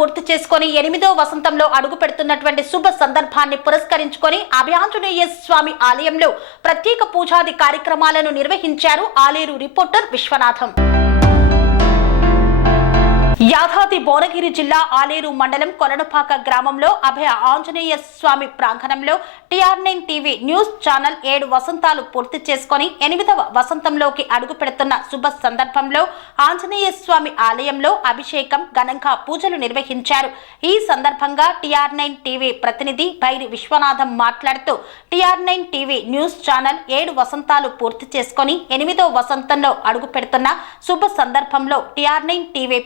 పూర్తి చేసుకొని ఎనిమిదో వసంతంలో అడుగు పెడుతున్నటువంటి శుభ సందర్భాన్ని పురస్కరించుకొని అభయాంజనేయ స్వామి ఆలయంలో ప్రత్యేక పూజాది కార్యక్రమాలను నిర్వహించారు ఆలేరు రిపోర్టర్ విశ్వనాథం. యాదాద్రి భువనగిరి జిల్లా ఆలేరు మండలం కొలనుపాక గ్రామంలో అభయ ఆంజనేయ స్వామి ప్రాంగణంలో TR nine TV news channel ఏడు వసంతాలు పూర్తి చేసుకొని ఎనిమిదవ వసంతంలోకి అడుగు పెడుతున్న శుభ సందర్భంలో ఆంజనేయ స్వామి ఆలయంలో అభిషేకం ఘనంగా పూజలు నిర్వహించారు. ఈ సందర్భంగా టిఆర్ నైన్ టీవీ ప్రతినిధి బైరి విశ్వనాథం మాట్లాడుతూ TR nine TV news channel ఏడు వసంతాలు పూర్తి చేసుకొని ఎనిమిదో వసంతంలో అడుగు పెడుతున్న శుభ సందర్భంలో టిఆర్ నైన్ టీవీ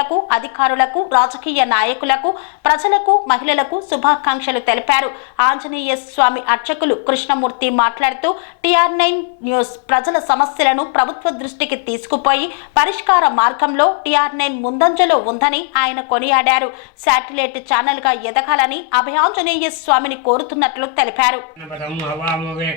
ప్రేక్షకులకు అధికారులకు రాజకీయ నాయకులకు ప్రజలకు మహిళలకు శుభాకాంక్షలు తెలిపారు. ఆంజనేయ స్వామి అర్చకులు కృష్ణమూర్తి మాట్లాడుతూ టిఆర్ నైన్ న్యూస్ ప్రజల సమస్యలను ప్రభుత్వ దృష్టికి తీసుకుపోయి పరిష్కార మార్గంలో టిఆర్ నైన్ ముందంజలో ఉందని ఆయన కొనియాడారు. శాటిలైట్ ఛానల్గా ఎదగాలని అభయాంజనేయ స్వామిని కోరుతున్నట్లు తెలిపారు. పదం హవామవే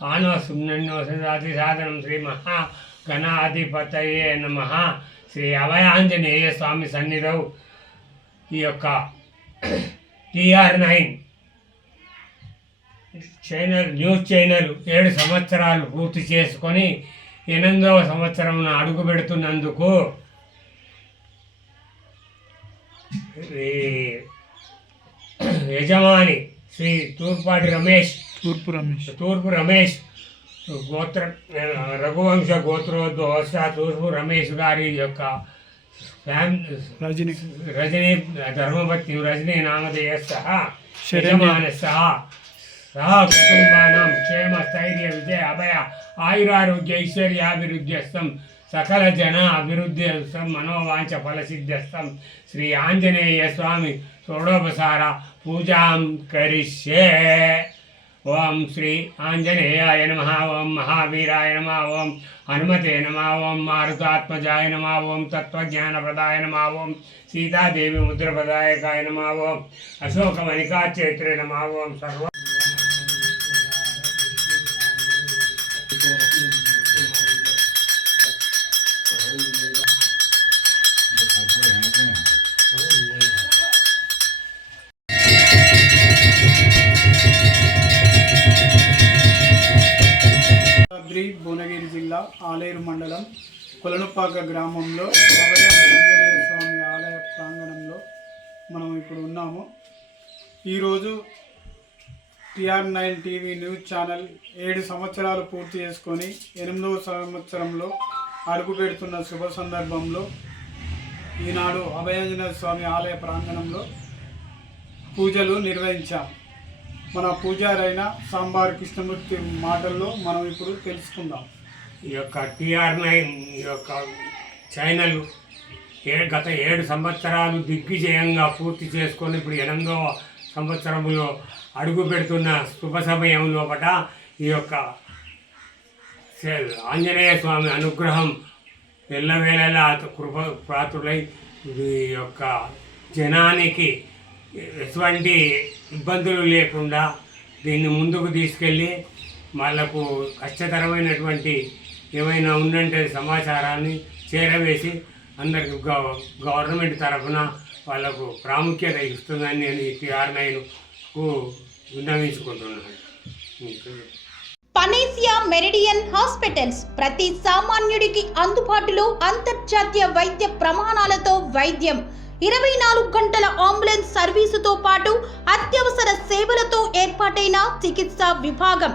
కవిం కవీనాము సాధనం శ్రీ మహా గణాధిపతయే నమ. శ్రీ అభయాంజనేయ స్వామి సన్నిధౌ. ఈ యొక్క TR nine channel news channel ఏడు సంవత్సరాలు పూర్తి చేసుకొని ఎనిమిదవ సంవత్సరం అడుగు పెడుతున్నందుకు యజమాని శ్రీ తూర్పాటి రమేష్ తూర్పు రమేష్. తూర్పు రమేష్. గోత్ర రఘువంశ గోత్రోద్భవశ తూర్పు రమేష్ గారి యొక్క ఫ్యామ్ రజని. రజనీ ధర్మపత్ని రజనీ నామధేయ సహ. యజమాన సహ సహ కుటుంబానం క్షేమ స్థైర్య విజయ అభయ ఆయురారోగ్య ఐశ్వర్యాభివృద్ధ్యస్థం సకల జన అభివృద్ధ్యస్థం మనోవాంఛ ఫలసిద్ధ్యస్థం శ్రీ ఆంజనేయ స్వామి షోడోపసార పూజాం కరిష్యే. ఓం శ్రీ ఆంజనేయాయ నమ ఓం మహావీరాయ నమ ఓం హనుమతే నమ ఓం మారుతాత్మజాయ నమ ఓం తత్వజ్ఞానప్రదాయ నమ ఓం సీతాదేవి ముద్రప్రదాయకాయ నమ ఓం అశోకమణికాచేత్రే నమ ఓం సర్వ జిల్లా ఆలేరు మండలం కొలనుపాక గ్రామంలో ఆంజనేయ స్వామి ఆలయ ప్రాంగణంలో మనం ఇప్పుడు ఉన్నాము. ఈరోజు TR nine TV news channel ఏడు సంవత్సరాలు పూర్తి చేసుకొని ఎనిమిదవ సంవత్సరంలో అడుగు పెడుతున్న శుభ సందర్భంలో ఈనాడు అభయాంజనేయ స్వామి ఆలయ ప్రాంగణంలో పూజలు నిర్వహించాం. మన పూజారైన సాంబార్ కృష్ణమూర్తి మాటల్లో మనం ఇప్పుడు తెలుసుకుందాం. ఈ యొక్క టిఆర్ నైన్ ఈ యొక్క ఛానల్ ఏ గత ఏడు సంవత్సరాలు దిగ్విజయంగా పూర్తి చేసుకొని ఇప్పుడు ఎనిమిదవ సంవత్సరంలో అడుగు పెడుతున్న శుభ సమయం లోపట ఈ యొక్క ఆంజనేయ స్వామి అనుగ్రహం ఎల్లవేళలా కృప ప్రాతులై ఈ యొక్క జనానికి ఎటువంటి ఇబ్బందులు లేకుండా దీన్ని ముందుకు తీసుకెళ్ళి వాళ్ళకు కష్టతరమైనటువంటి ఏమైనా ఉందంటే సమాచారాన్ని చేరవేసి అందరికి గవర్నమెంట్ తరఫున వాళ్ళకు ప్రాముఖ్యత ఇస్తుందని నేను టిఆర్ నైన్కు విన్నవించుకుంటున్నాను పనేసియా మెరిడియన్ హాస్పిటల్స్ ప్రతి సామాన్యుడికి అందుబాటులో అంతర్జాతీయ వైద్య ప్రమాణాలతో వైద్యం. ఇరవై నాలుగు గంటల అంబులెన్స్ సర్వీసుతో పాటు అత్యవసర సేవలతో ఏర్పాటైన చికిత్సా విభాగం.